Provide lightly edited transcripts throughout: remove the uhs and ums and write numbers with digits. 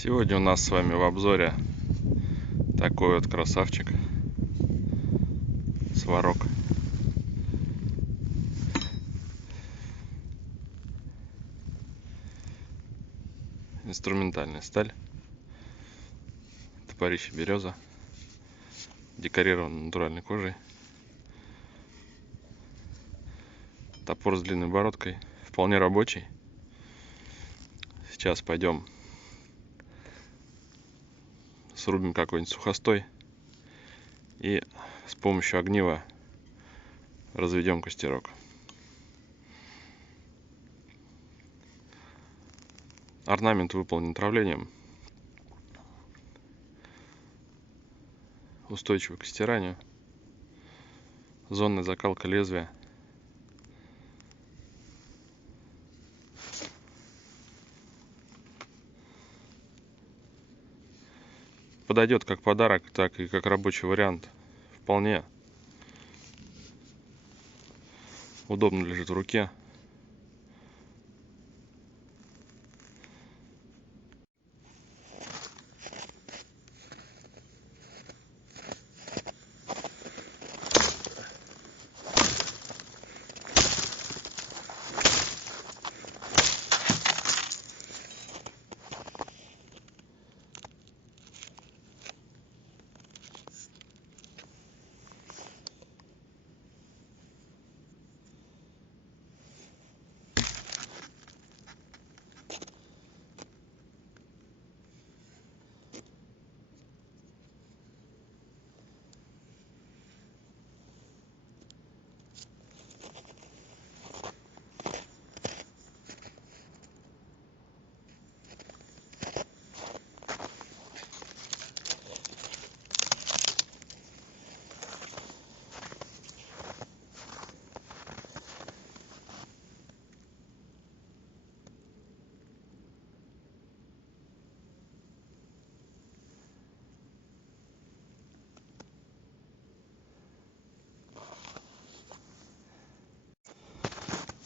Сегодня у нас с вами в обзоре такой вот красавчик, сварог. Инструментальная сталь, топорище береза, декорирован натуральной кожей, топор с длинной бородкой, вполне рабочий. Сейчас пойдем срубим какой-нибудь сухостой и с помощью огнива разведем костерок. Орнамент выполнен травлением, устойчивый к стиранию, зонная закалка лезвия. Подойдет как подарок, так и как рабочий вариант. Вполне удобно лежит в руке.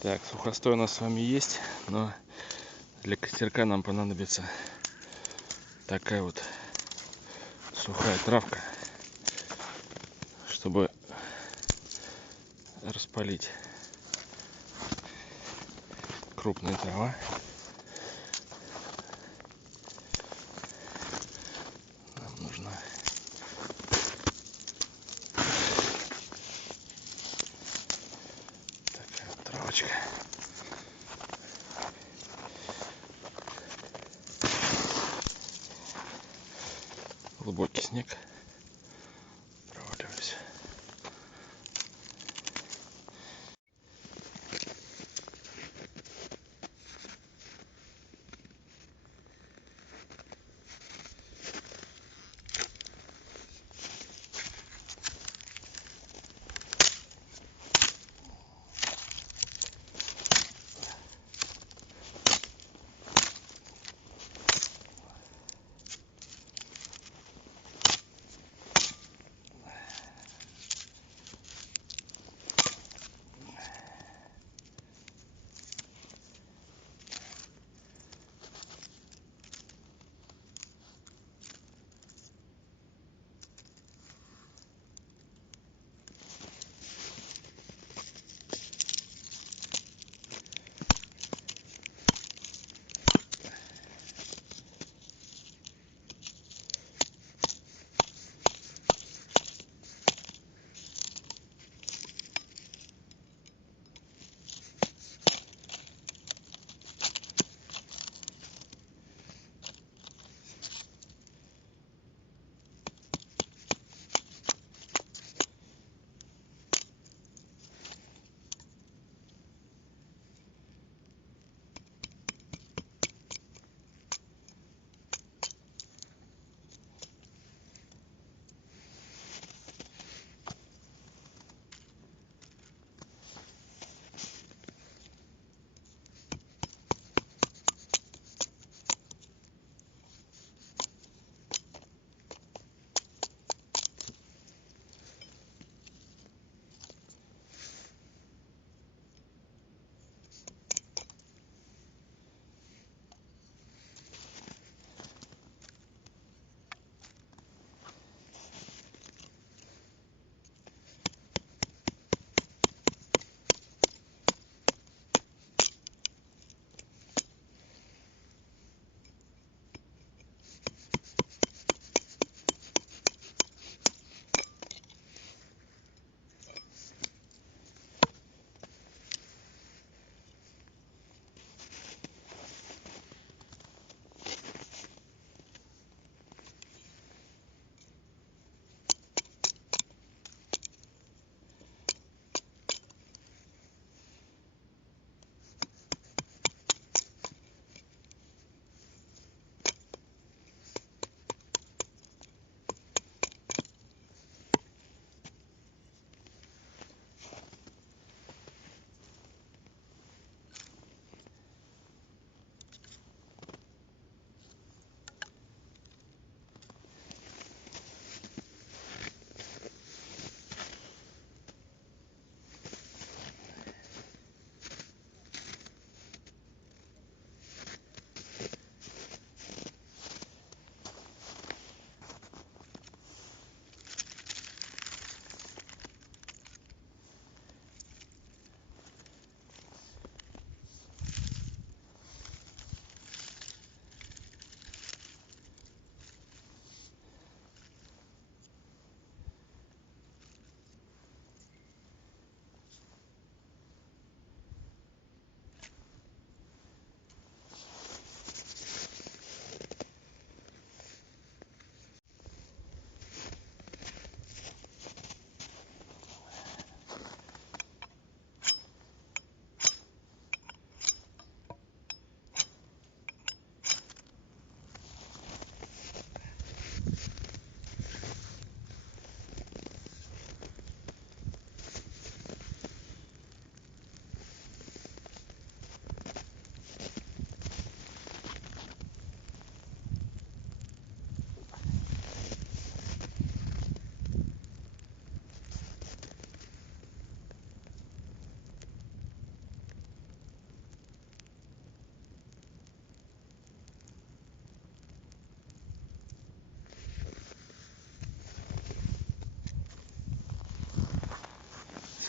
Так, сухостой у нас с вами есть, но для костерка нам понадобится такая вот сухая травка, чтобы распалить. Крупная трава. Нам нужна такая вот травочка. Глубокий снег. Проваливаемся.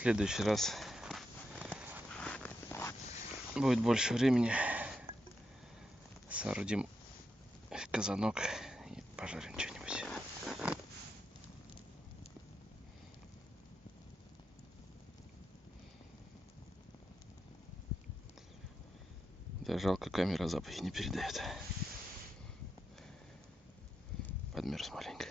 следующий раз будет больше времени. Соорудим казанок и пожарим что-нибудь. Да, жалко, камера запахи не передает. Подмерз маленько.